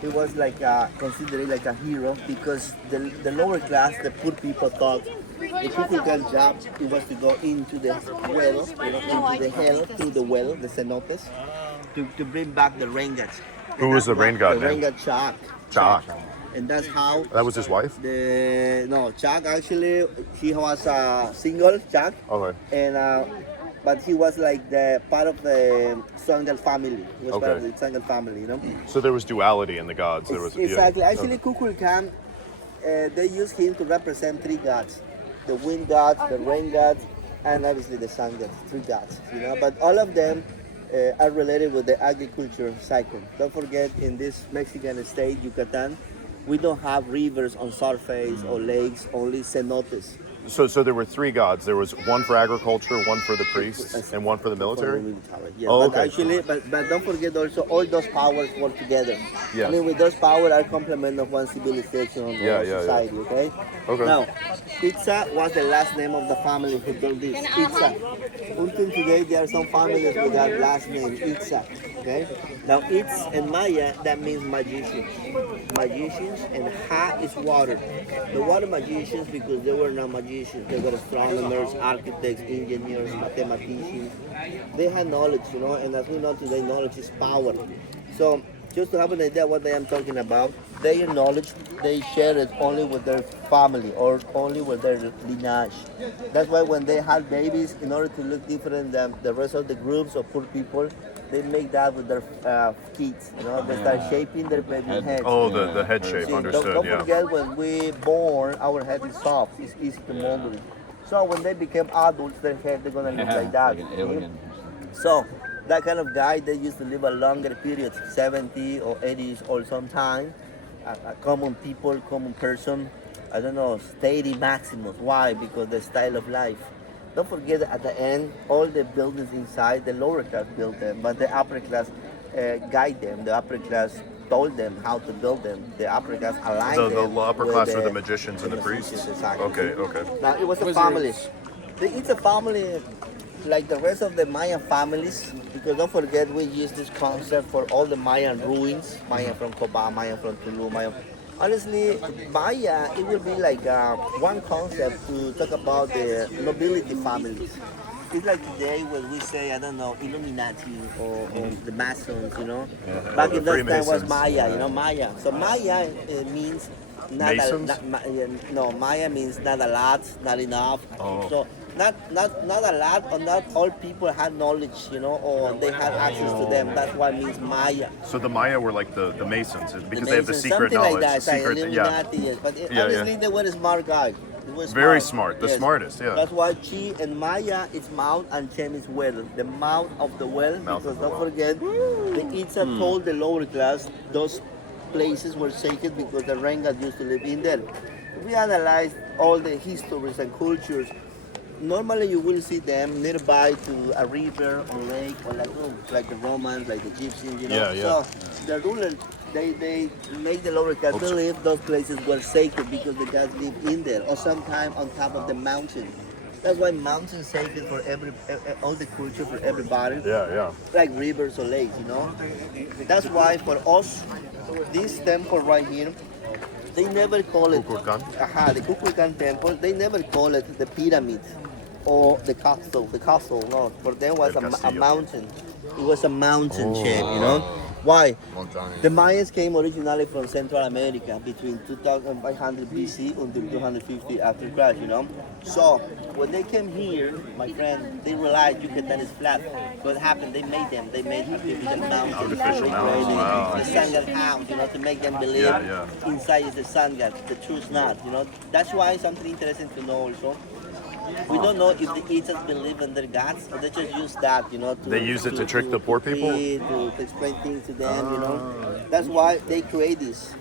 he was like considered like a hero because the lower class, the poor people thought the Kukulkan job it was to go into the well, into the hell through the well, the cenotes, to bring back the rain gods. Who And was that's the why rain god the rain name? god Chak. Chak. And that's how That was his wife? the no Chak actually he was a single Chak, Okay. and but he was like the part of the Sangal family. He was part of Okay. the Sangal family, So there was duality in the gods. There was Exactly. yeah. Actually, Kukulkan, they use him to represent three gods: the wind gods, the rain gods, and obviously the sun gods. Three gods, But all of them are related with the agriculture cycle. Don't forget, in this Mexican state, Yucatan, we don't have rivers on surface or lakes, only cenotes. So there were three gods. There was one for agriculture, one for the priests, and one for the For the military. military, yes. Oh, But okay. actually, but don't forget also all those powers work together. Yeah. I mean, with those powers are complement of one civilization or society. Okay. Okay. Now, Itza was the last name of the family who built this. Itza. Until today, there are some families with that last name, Itza. Okay. Now, Itz and Maya that means magicians. Magicians, and Ha is water. The water magicians because they were not magicians. They were astronomers, architects, engineers, mathematicians. They had knowledge, and as we know today, knowledge is power. So just to have an idea what I am talking about, their knowledge, they share it only with their family or only with their lineage. That's why when they had babies, in order to look different than the rest of the groups of poor people, they make that with their kids. They start shaping their baby heads. Oh, the head shape. See, Understood. don't Yeah. forget when we born, our head is soft. It's easy to mold it. So when they become adults, their head they're gonna look like that. Like an alien. So that kind of guy, they used to live a longer period, 70 or 80 years old sometime. A common people, common person, I don't know, 80 maximus. Why? Because the style of life. Don't forget that at the end, all the buildings inside, the lower class built them, but the upper class guide them. The upper class told them how to build them. The upper class aligned The them. upper with class were the magicians and the magicians, priests. exactly. Okay. Okay. Now it was a family. It's a family like the rest of the Mayan families, because don't forget we use this concept for all the Mayan ruins, Mayan from Cobá, Mayan from Tulu, Mayan. Honestly, Maya, it will be like one concept to talk about the nobility families. It's like today when we say, I don't know, Illuminati or the Masons, Back the in that time was Freemasons. Maya, Maya. So Maya means not Masons? no, Maya means not a lot, not enough. Oh. So not a lot, or not all people had knowledge, or they had access to them. That's what it means Maya. So the Maya were like the Masons because they have the Masons, secret something knowledge. like that, Secret, yeah. Illuminati, yes. But honestly, they were a smart guy. They were Very smart. The yes. smartest. Yeah. That's why Chi and Maya is mouth and Chem is well. The mouth of the well, Mouth because of the don't well. forget, the Itza told the lower class those places were sacred because the Rengas used to live in there. If we analyze all the histories and cultures, normally you will see them nearby to a river or lake or like the Romans, like the Egyptians, Yeah, yeah. So the rulers, they make the lower class believe those places were sacred because the gods live in there or sometime on top of the mountain. That's why mountains sacred for all the culture for everybody, Yeah. like rivers or lakes, That's why for us, this temple right here, they never call it Kukulkan? the Kukulkan temple. They never call it the pyramid or the castle. The castle, no, for them was El a castillo. mountain. It was a mountain shape, Oh. Why? Montaña. The Mayans came originally from Central America between 2500 BC until 250 after Christ, So when they came here, my friend, they realized Yucatan is flat. What happened? They made artificial mountains. Artificial They mountains, created wow. the sun god house, to make them believe Yeah. inside is the sun god, the truth not, That's why something interesting to know also. We don't know if the Itzas believe in their gods, or they just use that, They use it to trick the poor people? To explain things to them, That's why they create this.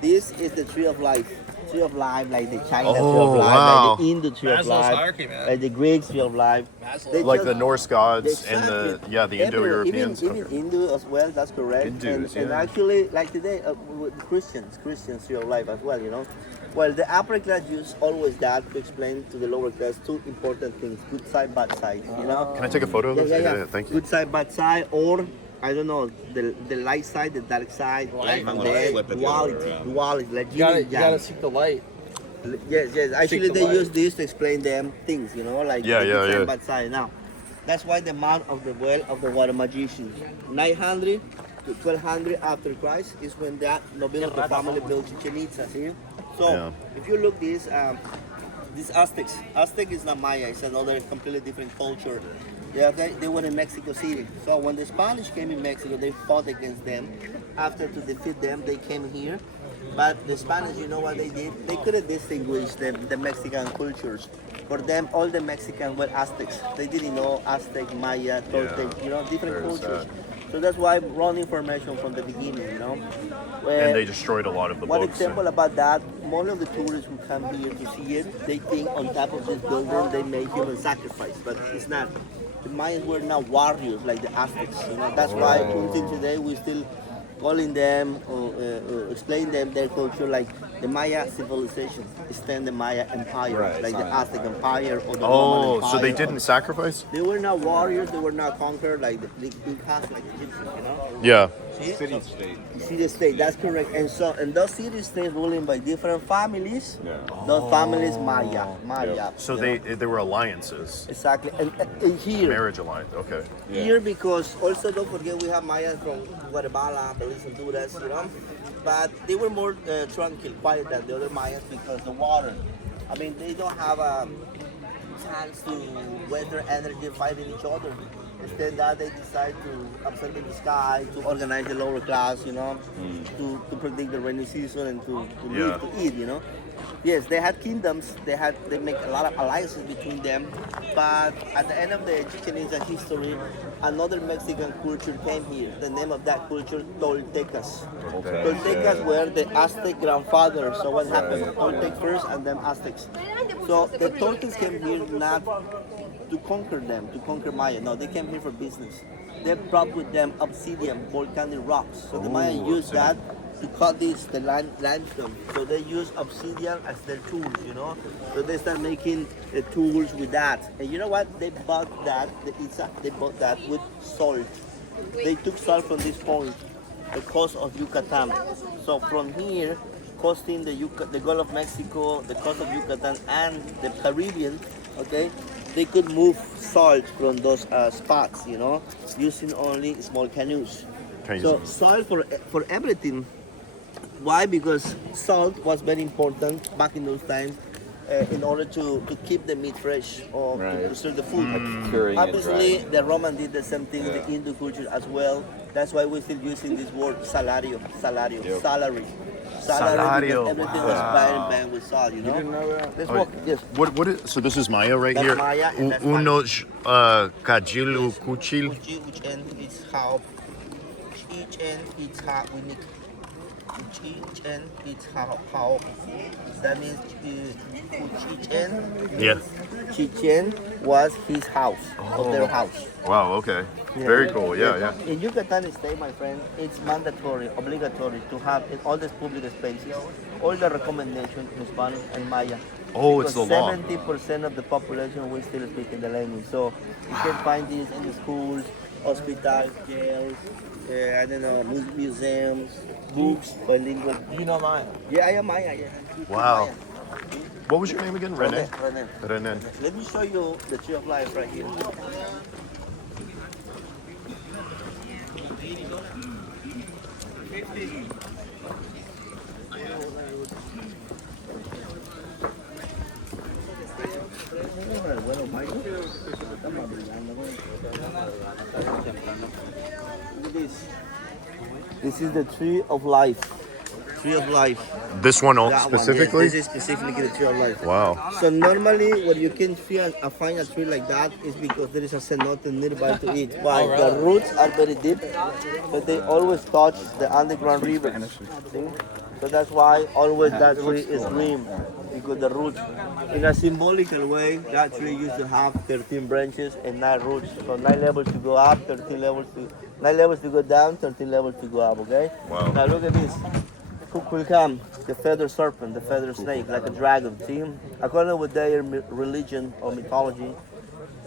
This is the tree of life. Tree of life, like the China tree Oh, of life, wow. like the Hindu tree of Maslow's life, hierarchy, man. like the Greek tree of life. They Like just- the Norse gods and the Exactly. Indo-Europeans. Even Okay. Hindu as well, that's correct. Hindus, and yeah. actually, like today, with Christians tree of life as well, Well, the upper class use always that to explain to the lower class two important things: good side, bad side. Can I take a photo of this? Yeah. Thank you. Good side, bad side, or I don't know, the light side, the dark side, life and wanna death, flip it the other way duality, around. duality, like You gotta, yin and yang. seek the light. Yes, yes. Actually, the they light. use this to explain them things, like Yeah, the yeah, good side yeah. and bad side. Now, that's why the man of the well of the water magicians, 900 to 1200 after Christ, is when that nobility family built Chichen Itza. See, so Yeah. if you look these Aztecs, Aztec is not Maya. It's another completely different culture. Yeah, they were in Mexico City. So when the Spanish came in Mexico, they fought against them. After to defeat them, they came here. But the Spanish, you know what they did? They couldn't distinguish the Mexican cultures. For them, all the Mexicans were Aztecs. They didn't know Aztec, Maya, Toltec, different very cultures. sad. So that's why wrong information from the beginning. And they destroyed a lot of the One books. example about that, most of the tourists who come here to see it, they think on top of this building they make human sacrifice, but it's not. The Mayans were not warriors like the Aztecs. That's why until today we still calling them or explain them their culture like the Maya civilization, extend the Maya empire, Right, like the it's not Aztec empire or the Roman Oh, empire. so they didn't sacrifice? They were not warriors. They were not conquered like the Incas, like the Egyptians. Yeah. City state. City state, that's correct. And those city states ruling by different families. Yeah. Those families Maya. So you know? they were alliances. Exactly. And here, Marriage alliance. Okay. Yeah. here because also don't forget we have Mayas from Guatemala, Belize, Honduras, but they were more tranquil, quiet than the other Mayas because the water. I mean, they don't have a chance to waste their energy fighting each other. Instead, that they decide to observe the sky, to organize the lower class, to predict the rainy season and to live, to eat, Yes, they had kingdoms. They make a lot of alliances between them. But at the end of the Chichen Itza history, another Mexican culture came here. The name of that culture, Toltecas. Toltecas were the Aztec grandfathers. So what happened? Toltec first and then Aztecs. So the Toltecs came here not to conquer them, to conquer Maya. No, they came here for business. They brought with them obsidian, volcanic rocks. So the Maya used that to cut the limestone. So they use obsidian as their tools, So they start making the tools with that. And you know what? They bought that, the Itza, they bought that with salt. They took salt from this point, the coast of Yucatan. So from here, coasting the Gulf of Mexico, the coast of Yucatan, and the Caribbean, okay, they could move salt from those spots, using only small canoes. So salt for everything. Why? Because salt was very important back in those times in order to keep the meat fresh or to preserve the food. Curing it, Obviously, right. the Roman did the same thing, the Hindu culture as well. That's why we're still using this word salario, salary. Salario, Because everything wow. was banned with salt, You didn't know that? Let's walk. Yes. What is, so this is Maya right That's here? Maya and that's Uno kajilu kuchil. Chichen is how Chichen is how we make Chichen is how that means Chichen. Yeah. Chichen was his house, of their house. Wow, okay. Yeah. Very cool. Yeah. In Yucatan state, my friend, it's mandatory, obligatory to have in all these public spaces all the recommendations in Spanish and Maya. Oh, it's Because the law. 70% of the population will still speak in the language. So you can find this in the schools, hospitals, jails, I don't know, museums, books, bilingual. You know mine. Yeah, I am Maya. Yeah. Wow. Maya. What was your name again? Rene? Rene. Rene. Let me show you the tree of life right here. Look at this. This is the tree of life. Tree of life. This one That one, yes, specifically? this is specifically the tree of life. Wow. So normally when you can find a tree like that is because there is a cenote nearby to eat. Why? The roots are very deep, but they always touch the underground river. See? So that's why always that tree is green, because the roots, in a symbolical way, that tree used to have 13 branches and 9 roots. So 9 levels to go up, 13 levels to 9 levels to go down, 13 levels to go up. Okay? Wow. Now look at this. Kukulkam, the feather serpent, the feather snake, like a dragon. See, according with their religion or mythology,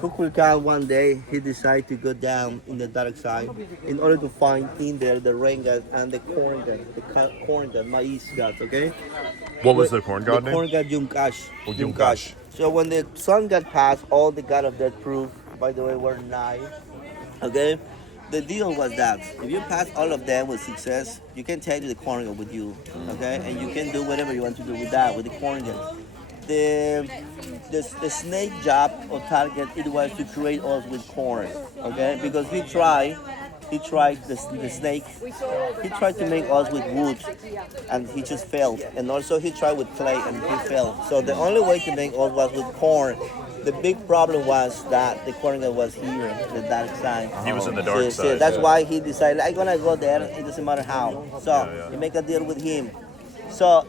Kukulkan one day he decided to go down in the dark side in order to find in there the rain god and the corn god, corn god, maize god. Okay. What was the corn The god name? corn god Yunkash. Oh, Yunkash. So when the sun got passed, all the god of death proof, by the way, were nine. Okay. The deal was that if you pass all of them with success, you can take the corn god with you. Okay, and you can do whatever you want to do with that with the corn god. The, the snake job or target it was to create us with corn. Okay, because he tried the snake. He tried to make us with wood, and he just failed. And also he tried with clay, and he failed. So the only way to make us was with corn. The big problem was that the corn god was here, the dark side. He was in the dark So side. that's why he decided I'm gonna go there. It doesn't matter how. So you make a deal with him. So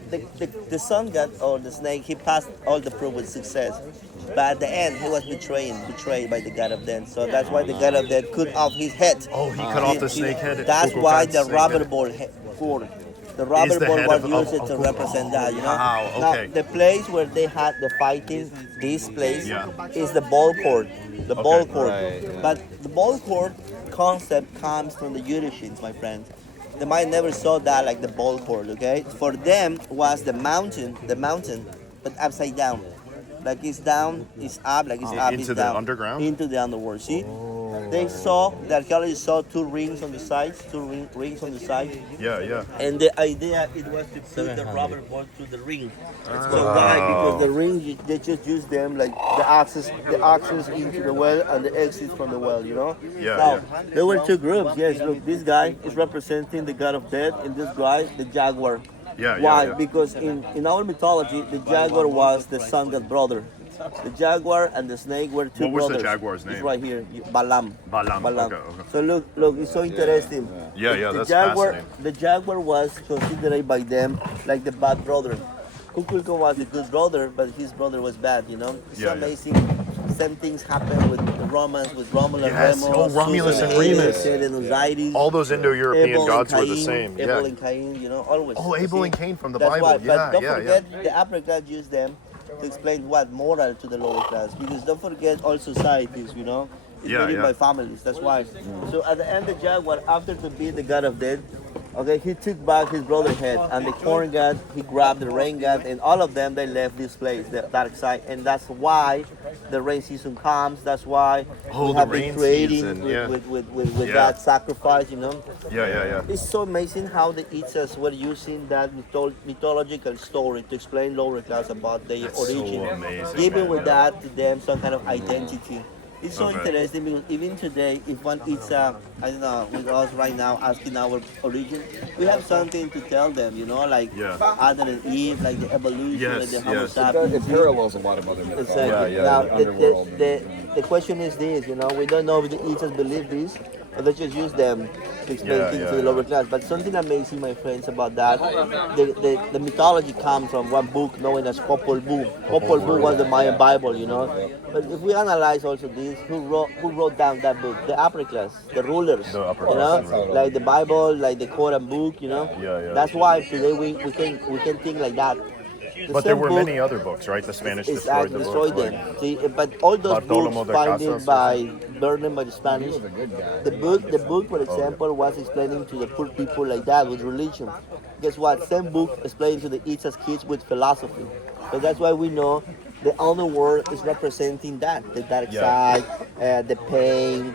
the sun god or the snake, he passed all the proof with success. But at the end, he was betrayed by the god of death. So that's why the god of death cut off his head. Oh, he cut off the snake head. That's why Kukulkan's the snake rubber head. ball the rubber the ball head was of- used of to Kukulkan. represent that, you know. Wow, okay. Now, the place where they had the fighting, this place, Yeah. is the ball court. The ball court. Right, yeah. But the ball court concept comes from the Europeans, my friends. They might never saw that like the ball court, okay? For them was the mountain, but upside down. Like it's down, it's up, like it's up, Into it's the down. underground? Into the underworld, see? They saw, the archaeologists saw two rings on the sides, rings on the sides. Yeah, yeah. And the idea it was to put the rubber ball to the ring. So why? Because the ring they just use them like the access into the well and the exit from the well. You know. Yeah, Now yeah. there were two groups. Yes, look, this guy is representing the god of death, and this guy the jaguar. Yeah, yeah, Why? yeah. Because in our mythology, the jaguar was the sun god brother. The jaguar and the snake were two What was the brothers. jaguar's It's name? right here, Balam. Balam, okay, okay. So look, it's so interesting. Yeah, yeah, The that's jaguar, fascinating. the jaguar was considered by them like the bad brother. Kukulkan was a good brother, but his brother was bad. You know, it's Yeah, yeah. amazing. Same things happen with the Romans, with Romulus Yes, and oh, Remus, Romulus and Hades, Remus. and Osiris. All those Indo-European Abel and gods were the Cain, same. Abel Yeah. and Cain, you know, always. Oh, You Abel see? and Cain from the That's Bible. why. Yeah, But don't yeah, forget, the upper class used them to explain what moral to the lower class. Because don't forget all societies, you know, it's Yeah, made yeah. by families. That's why. So at the end, the jaguar, after to be the god of death, okay, he took back his brother's head, and the corn god, he grabbed the rain god, and all of them they left this place, the dark side, and that's why the rain season comes. That's why Oh, we the have been rain creating season, yeah. with Yeah. that sacrifice, you know. Yeah, yeah, yeah. It's so amazing how the Itzas were using that mythological story to explain lower class about their That's so origin, amazing, giving man. with that to them some kind of identity. It's so Okay. interesting because even today, if one Itza, I don't know, with us right now asking our origin, we have something to tell them, you know, like Yeah. Adam and Eve, like the evolution, Yes, like the Homo yes. sapiens. It parallels a lot of other mythology. Exactly. Yeah, Now, the underworld. the question is this, you know, we don't know if the Itzas believe this, or they just use them to explain Yeah, things yeah, to the yeah. lower class. But something amazing, my friends, about that, the mythology comes from one book known as Popol Vuh. Popol Vuh was the Mayan Bible, you know. But if we analyze also this, who wrote down that book? The upper class, the rulers, The upper you class, know, right. like the Bible, like the Quran book, you know. Yeah, yeah. That's why today we can think like that. The But there same were book- many other books, right? The Spanish it's destroyed the destroyed book. them. See, but all those Bartolomeo books de founded Casas, by burning by the Spanish. The book, for example, was explaining to the poor people like that with religion. Guess what? Same book explaining to the Itza's kids with philosophy. So that's why we know the underworld is representing that, the dark Yeah. side, the pain,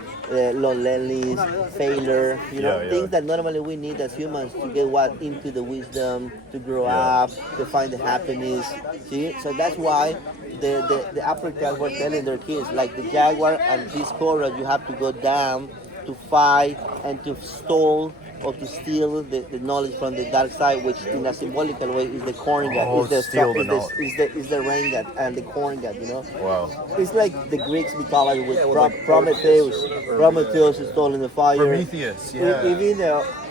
loneliness, failure, you know, Yeah, yeah. things that normally we need as humans to get what into the wisdom, to grow Yeah. up, to find the happiness. See, so that's why the upper class were telling their kids, like the jaguar and this cobra, you have to go down to fight and to stole or to steal the knowledge from the dark side, which in a symbolical way is the corn god, Oh, is the steal the is knowledge. is the rain god and the corn god, you know. Wow. It's like the Greeks mythology with Prometheus. Prometheus is stolen the fire. Prometheus, yeah.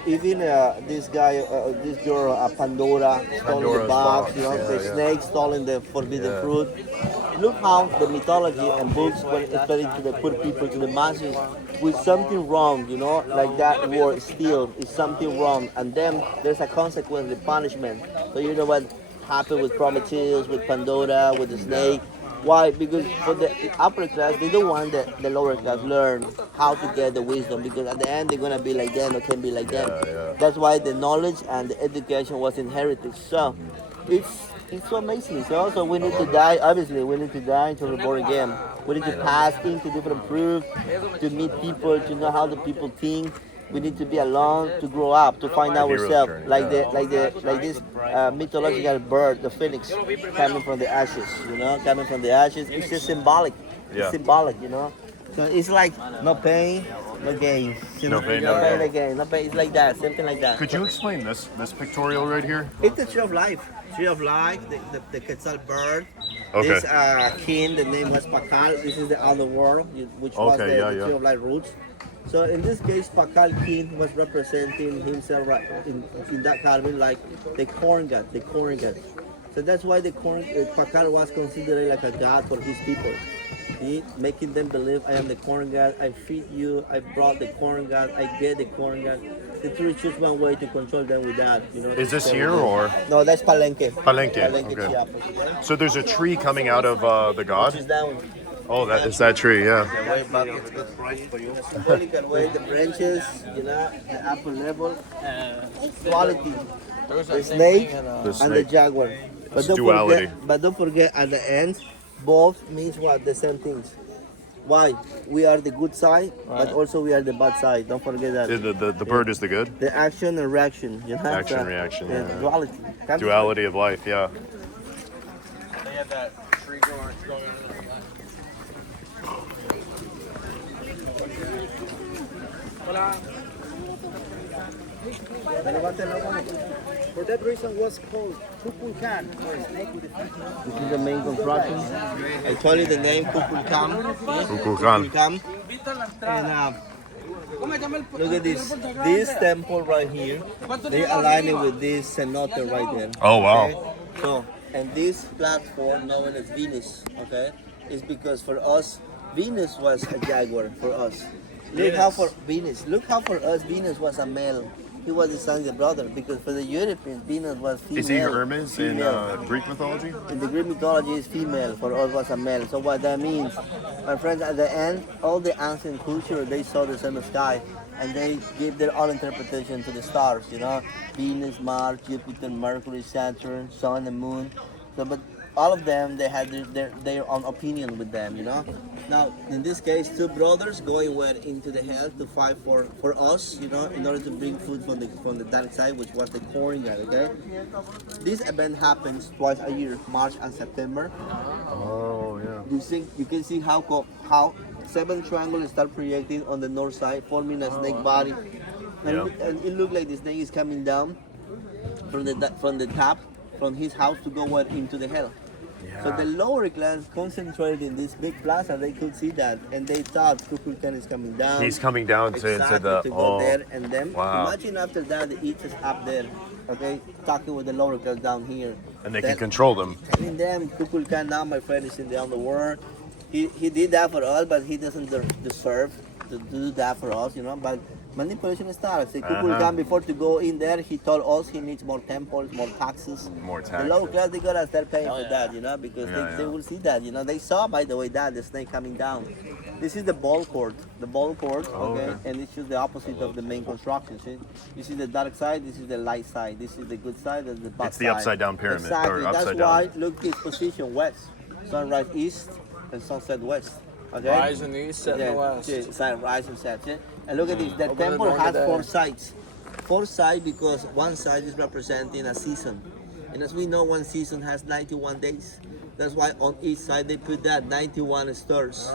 Even this guy, this girl, Pandora, stolen Pandora's the box. box, You know, yeah, the yeah. snake stolen the forbidden Yeah. fruit. Look how the mythology and books when explaining to the poor people, to the masses, with something wrong, you know, like that word steal is something wrong, and then there's a consequence, the punishment. So you know what happened with Prometheus, with Pandora, with the snake. Why? Because for the upper class, they don't want the lower class learn how to get the wisdom. Because at the end, they're gonna be like them or can be like them. Yeah. That's why the knowledge and the education was inherited. So it's so amazing. So we need to die. Obviously, we need to die to be born again. We need to pass into different proofs, to meet people, to know how the people think. We need to be alone to grow up, to find The hero's ourselves, journey, like yeah. like this mythological bird, the phoenix, coming from the ashes. You know, coming from the ashes. It's just symbolic. Yeah. It's symbolic. You know. So it's like no pain, no gain. You No know? pain, no no gain. gain. No pain. It's like that. Something like that. Could you explain this pictorial right here? It's the tree of life. Tree of life, the quetzal bird. Okay. This king, the name was Pacal. This is the other world, which was Okay, the tree of life roots. So in this case, Pacal king was representing himself right in that carving like the corn god, the corn god. So that's why the corn Pacal was considered like a god for his people. He making them believe I am the corn god, I feed you, I brought the corn god, I get the corn god. The tree choose one way to control them with that. You know. Is this here or? No, that's Palenque. Palenque, okay. Chiapas, okay? So there's a tree coming out of the Which god? is down. Oh, that is that tree, yeah. Way back, it's good price for you. Symbolical way, the branches, you know, the upper level, quality, the snake and the snake. jaguar. It's duality. But don't forget, at the end, both means what? The same things. Why? We are the good side, but also we are the bad side. Don't forget that. The bird is the good? The action and reaction. You know? Action, So, reaction, the yeah. duality. Duality of life, yeah. They had that tree going under the For that reason was called Kukulkan, or snake with a feet. This is the main construction. I told you the name Kukulkan. Kukulkan. And look at this. This temple right here, they align it with this cenote right there. Oh, wow. Okay? So, and this platform known as Venus, okay, is because for us, Venus was a jaguar for us. Look how for us Venus was a male. He was the son of the brother because for the Europeans Venus was female. Is he Hermes in Female. Greek mythology? In the Greek mythology is female, for us was a male. So what that means, my friends, at the end, all the ancient culture, they saw the same sky and they gave their own interpretation to the stars, you know, Venus, Mars, Jupiter, Mercury, Saturn, Sun and Moon. So, but all of them, they had their own opinion with them, you know. Now, in this case, two brothers going went into the hell to fight for us, you know, in order to bring food from the dark side, which was the corn god, okay? This event happens twice a year, March and September. Oh, yeah. You can see how seven triangles start projecting on the north side, forming a snake body. And, Yeah. and it looked like the snake is coming down from the top, from his house to go into the hell. So the lower class concentrated in this big plaza, they could see that, and they thought Kukulkan is coming down. He's coming down Exactly, to the. to go Oh, there, and then wow. imagine after that the Itza's up there, okay, talking with the lower class down here. And they Then- can control them. telling them Kukulkan now, my friend, is in the underworld. He did that for us, but he doesn't deserve to do that for us, you know. But manipulation starts. Kukulkan, before to go in there, he told us he needs more temples, more taxes. More The taxes. lower class, they gotta start paying for that, you know, because Yeah, they yeah. will see that, you know. They saw, by the way, that the snake coming down. This is the ball court, okay, okay. and it's just the opposite of the main construction. See, you see the dark side, this is the light side, this is the good side, that's the bad It's the side. upside down pyramid, or Exactly. That's upside why down. look his position west, sunrise east and sunset west. Okay. Rise in the east, set in the west. Yeah, sunrise and set. Yeah? And look at this. The Open the temple door has today. 4 sides. 4 sides because one side is representing a season, and as we know, one season has 91 days. That's why on each side they put that 91 stars.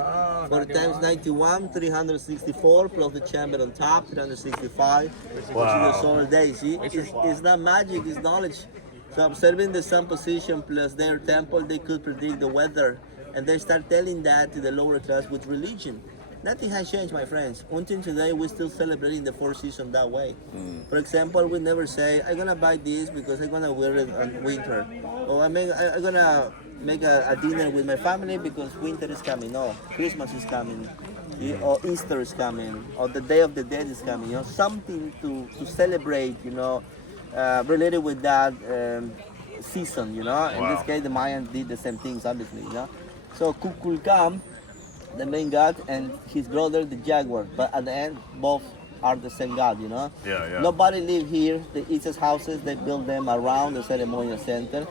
4 times 91, 364 plus the chamber on top, 365. Which is the solar days. See, it's not magic, it's knowledge. So observing the sun position plus their temple, they could predict the weather, and they start telling that to the lower class with religion. Nothing has changed, my friends. Until today, we're still celebrating the 4 season that way. For example, we never say, I'm gonna buy this because I'm gonna wear it in winter. Or I'm gonna make a dinner with my family because winter is coming. No, Christmas is coming. Or Easter is coming. Or the Day of the Dead is coming. You know, something to celebrate, you know, related with that season, you know. In this Wow. case, the Mayans did the same things, obviously, you know. So Kukulkan, the main god, and his brother, the jaguar. But at the end, both are the same god, you know? Yeah, yeah. Nobody live here. The Itza's houses, they built them around the ceremonial center.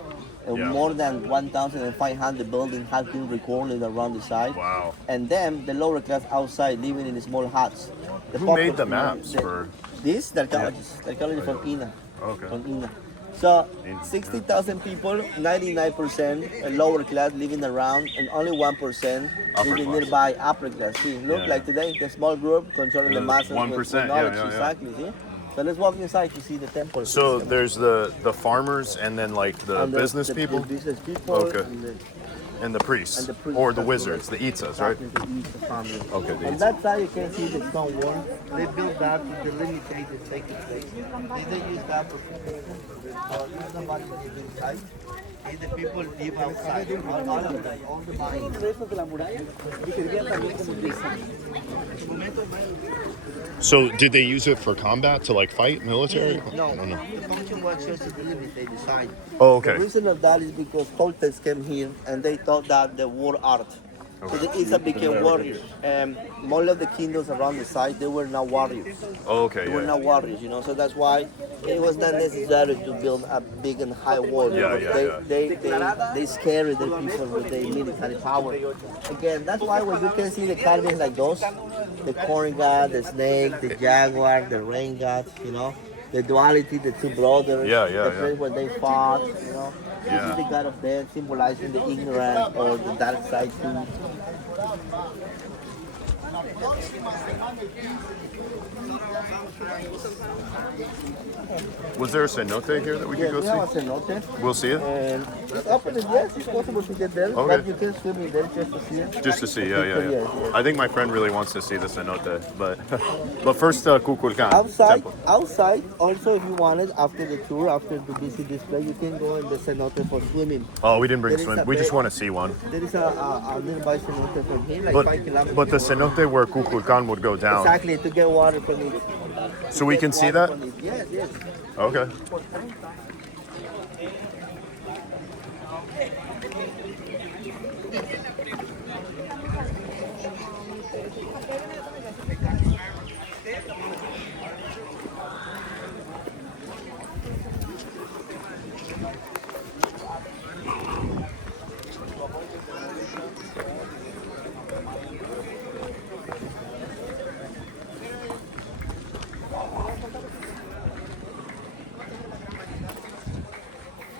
Yeah. More than 1,500 buildings have been recorded around the site. Wow. And then the lower class outside living in small huts. Who made the maps for? This? The archaeologists. The archaeologists from INA. Okay. From INA. So 60,000 people, 99% lower class living around, and only 1% Upper living class. nearby upper class. See, look Yeah, like today, the small group controlling the masses 1%, with yeah, knowledge. yeah, yeah. Exactly. See. So let's walk inside to see the temple. So there's the farmers and then like the And business people The business people. Okay. And and the priests and the priests or the as wizards, the Itzas, right? exactly, the Itza family. Okay, the On Itza. that side, you can see the stone wall. They built that to delimitate the sacred place. They use that for nobody live inside. The people live outside. All of them, all the mines. restos de la muralla y servían también como So did they use it for combat to like fight military? No, Oh, no. the function was just to delimitate the site. Oh, The okay. reason of that is because Toltecs came here and they thought that the war art. So the Itza became warriors. And all of the kingdoms around the site, they were now warriors. Oh, okay. They were Yeah. not warriors, you know. So that's why it was not necessary to build a big and high wall. Yeah, because yeah, they scared the people with their military power. Again, that's why when you can see the carvings like those, the corn god, the snake, the jaguar, the rain god, you know, the duality, the two brothers, Yeah, the yeah, yeah. place where they fought, you know. This Yeah. is the god of death, symbolizing the ignorant or the dark side too. Was there a cenote here that we could Yeah, go we have a see? cenote. We'll see it And it's open, yes, it's possible to get there, Okay. but you can swim in there just to see it. just to see. Yeah, yeah, Yes, yeah. yes. I think my friend really wants to see the cenote, but but first Kukulkan Outside, temple. outside, also if you wanted, after the tour, after to visit this place, you can go in the cenote for swimming. Oh, we didn't bring There is swim. a We just big- want to see one. There is a nearby cenote from here, like 5 But kilometers. but the away. cenote where Kukulkan would go down, Exactly, to get water from it. so we Get can see water that. from it. Yes, yes. Okay.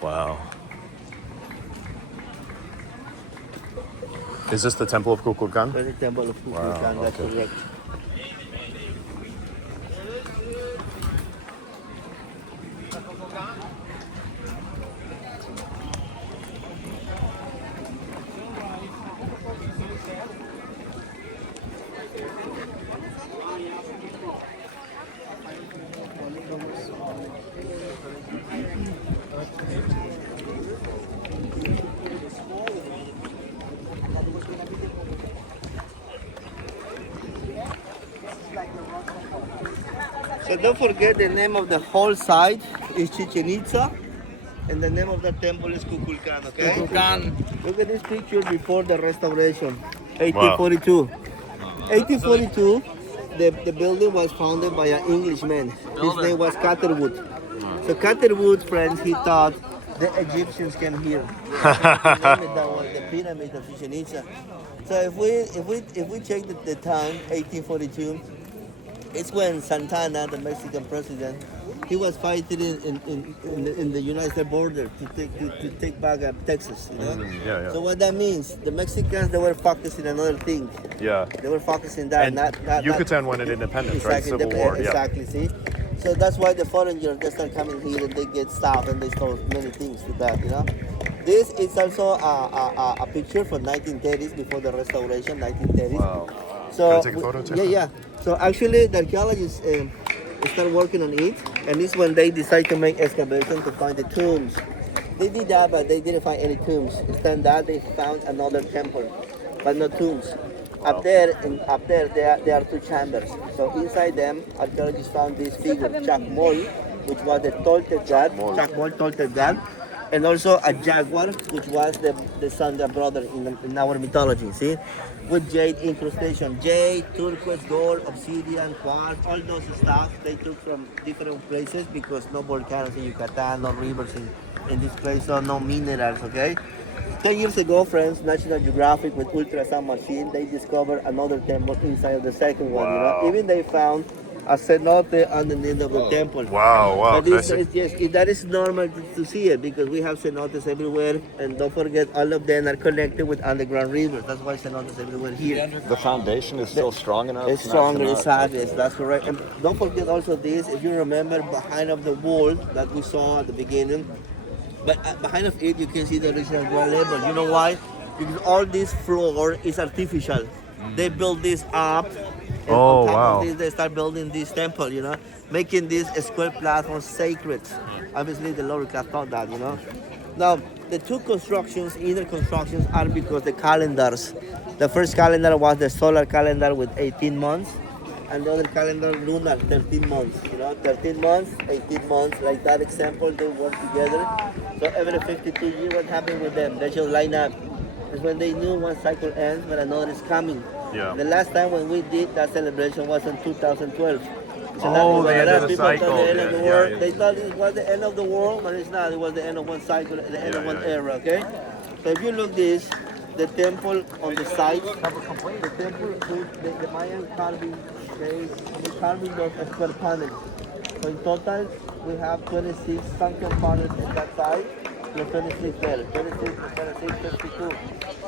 Wow. Is this the temple of Kukulkan? That's the temple of Kukulkan, Wow, that's okay. correct. So don't forget the name of the whole site is Chichen Itza, and the name of the temple is Kukulkan, okay? Kukulkan. Look at this picture before the restoration, 1842. 1842, the building was founded by an Englishman. His name was Catherwood. So Catherwood, friends, he thought the Egyptians came here. That was the pyramid of Chichen Itza. So if we check the time, 1842, it's when Santana, the Mexican president, he was fighting in the United States border to take back Texas, you know? Yeah, yeah. So what that means, the Mexicans, they were focusing on another thing. Yeah. They were focusing that, And not Yucatan wanted independence, right? exactly, Civil War. Yeah. exactly, see? So that's why the foreigners, they start coming here and they get stuff and they stole many things to that, you know? This is also a picture from 1930s, before the restoration, 1930s. Wow. So Can I take a photo too? yeah, yeah. So actually, the archaeologists start working on it, and it's when they decide to make excavation to find the tombs. They did that, but they didn't find any tombs. Instead, that they found another temple, but no tombs. Up there, there are two chambers. So inside them, archaeologists found this figure, Chakmol, which was the Toltec god. Chakmol, Toltec god. and also a jaguar, which was the son, the brother in our mythology. See, with jade incrustation, jade, turquoise, gold, obsidian, quartz, all those stuff they took from different places because no volcanoes in Yucatan, no rivers in this place, so no minerals. Okay. 10 years ago, friends, National Geographic with ultrasound machine, they discovered another temple inside of the second one. You know, Wow. even they found a cenote underneath of the temple. Wow. But Can I see? yes, that is normal to see it because we have cenotes everywhere, and don't forget, all of them are connected with underground rivers. That's why cenotes everywhere here. The foundation is still strong enough. It's stronger, exactly. That's correct. And don't forget also this. If you remember, behind of the wall that we saw at the beginning, but behind of it, you can see the original ground level. You know why? Because all this floor is artificial. They built this up, and Oh, on top wow. of this, they start building this temple. You know, making this square platform sacred. Obviously, the lower class thought that. You know. Now, the two constructions, inner constructions, are because the calendars. The first calendar was the solar calendar with 18 months, and the other calendar lunar 13 months. You know, 13 months, 18 months, like that example, they work together. So every 52 years, what happened with them? They should line up. It's when they knew one cycle ends, but another is coming. Yeah. The last time when we did that celebration was in 2012. So Oh, when the end a of lot the people thought cycle. the end of the Yeah, world, yeah. they thought it was the end of the world, but it's not. It was the end of one cycle, the end of one era. Okay. So if you look this, the temple on the side, the temple with the Mayan carving, okay, the carving those square panels. So in total, we have 26 sunken panels in that side, plus 26 there, 26, 26, 52,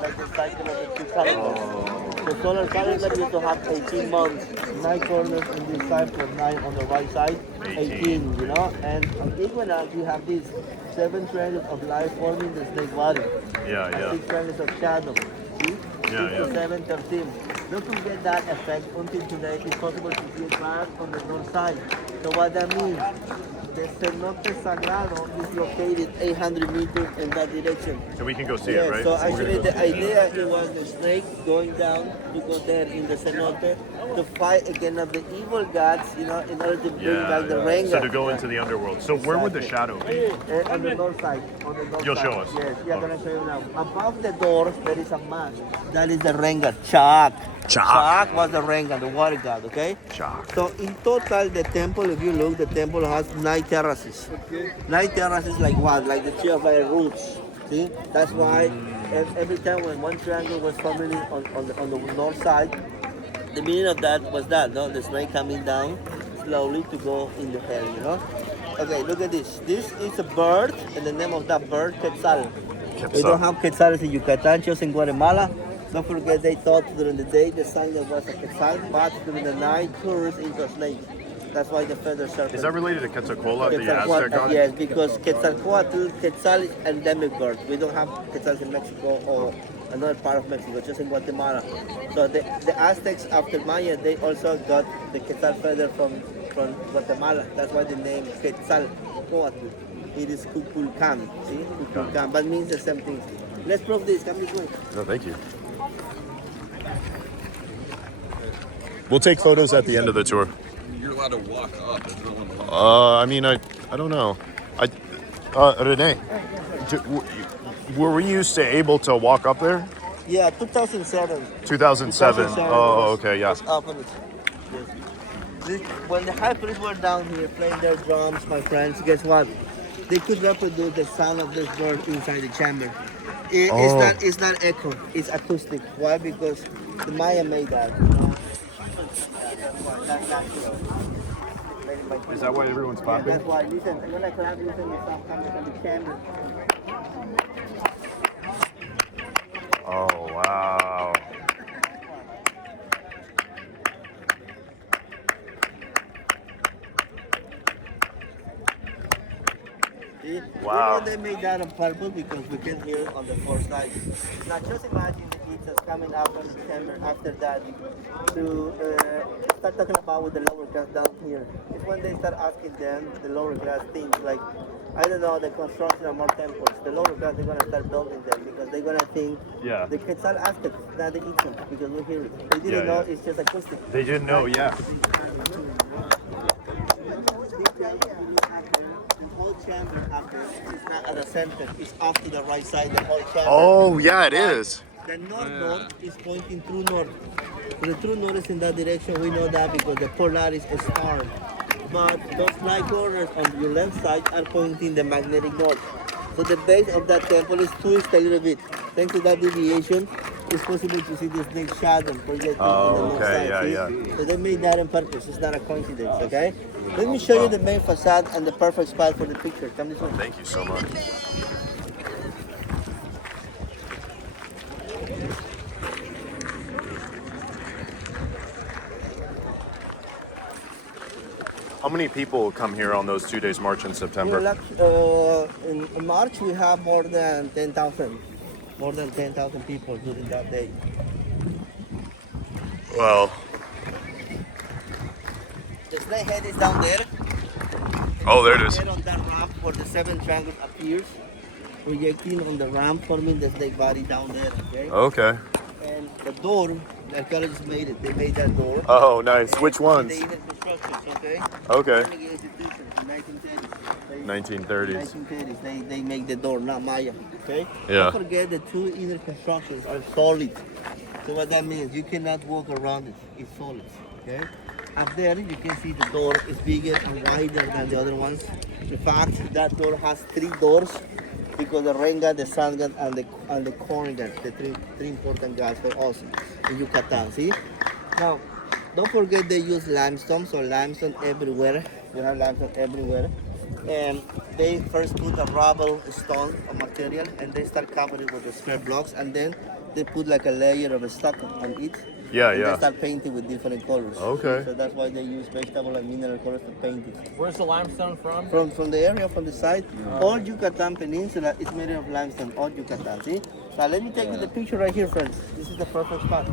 like the cycle of the two calendars. The solar calendar used to have 18 months, 9 corners in this side plus 9 on the right side, 18, you know, and on equinox you have these 7 triangles of light forming the snake body, Yeah, and yeah. 6 triangles of shadow, see? Yeah, 6 yeah. to 7, 13. Don't forget that effect until today it's possible to see it back on the north side. So what that means, the cenote sagrado is located 800 meters in that direction. So we can go see Yeah, it, right? so We're gonna actually go the see it. idea it was the snake going down to go there in the cenote to fight against the evil gods, you know, in order to bring back the rain So god. to go into the underworld. So where would the Exactly. shadow be? On the north side. On the north You'll side. show us. Yes, we are Oh. gonna show you now. Above the doors there is a mask. That is the rain god. Chak. Chak. Was the rain god, the water god, okay? Chak. So in total the temple, if you look, the temple has 9 terraces. 9 terraces like what? Like the tree of fire roots. See? That's why every time when one triangle was forming on the north side, the meaning of that was that, no? The snake coming down slowly to go in the hell, you know? Okay, look at this. This is a bird, and the name of that bird, Quetzal. We don't have Quetzales in Yucatan, just in Guatemala. Don't forget they thought during the day the sign that was a Quetzal, but during the night turns into a snake. That's why the feather serpent. Is that related to Quetzalcoatl, the Aztec Quetzalcoatl, god? yes, because Quetzalcoatl, Quetzal is endemic bird. We don't have Quetzals in Mexico or another part of Mexico, just in Guatemala. So the Aztecs after Maya, they also got the Quetzal feather from Guatemala. That's why the name Quetzalcoatl. It is Kukulkan, see? Kukulkan, but means the same thing. Let's prove this, come this way. No, thank you. We'll take photos at the end of the tour. You're allowed to walk up. There's no one walk. I mean, I don't know. Renee, were we used to able to walk up there? Yeah, 2007. 2007. Oh, okay, yeah. Up on the when the high priests were down here playing their drums, my friends, guess what? They could reproduce the sound of this bird inside the chamber. It's not echo, it's acoustic. Why? Because the Maya made that. You know? That's natural. Is that why everyone's Yeah, clapping? that's why. Listen, when I clap, listen, the sound coming from the chamber. Oh, wow. See? Wow. You know they made that on purpose because we can hear on the fourth side. Now just imagine the Itzas coming up on December after that to start talking about with the lower class down here. It's when they start asking them, the lower class things like, I don't know, the construction of more temples. The lower class, they're going to start building them because they're going to think Yeah. the Quetzal aspect, not the Itzan, because we hear it. They didn't Yeah, know yeah. it's just acoustic. They didn't know, yeah. The whole chamber after is not at the center. It's off to the right side, the whole camera. Oh, yeah, it is. The north is pointing true north. So the true north is in that direction. We know that because the Polaris is star. But those light corners on your left side are pointing the magnetic north. So the base of that temple is twisted a little bit. Thanks to that deviation, it's possible to see this big shadow projecting on the Oh, north okay, side. yeah, see? yeah. So they made that on purpose. It's not a coincidence, okay? Let me show you the main facade and the perfect spot for the picture. Come this way. Thank you so much. How many people come here on those 2 days march in September? In March, we have more than 10,000. More than 10,000 people during that day. Well, The snake head is down there. oh, there it is. There on that ramp where the seven triangle appears, projecting on the ramp, forming the snake body down there. Okay. Okay. And the door, the archaeologists made it. They made that door. Oh, nice. Which The ones? inner constructions, okay? Okay. Farming institutions in 1930s. 1930s. 1930s. They make the door, not Maya. Okay. Yeah. Don't forget the two inner constructions are solid. So what that means, you cannot walk around it. It's solid. Okay. Up there, you can see the door is bigger and wider than the other ones. In fact, that door has 3 doors because the rain god, the sun god, and the corn god, the three important gods for us in Yucatan. See? Now, don't forget they use limestone, so limestone everywhere. You have limestone everywhere. And they first put a rubble stone or material, and they start covering it with the square blocks, and then they put like a layer of a stucco on it. Yeah, And yeah. they start painting with different colors. Okay. So that's why they use vegetable and mineral colors to paint it. Where's the limestone from? From the area, from the side, all Yucatan Peninsula is made of limestone, all Yucatan, see? Now let me take you the picture right here, friends. This is the perfect spot.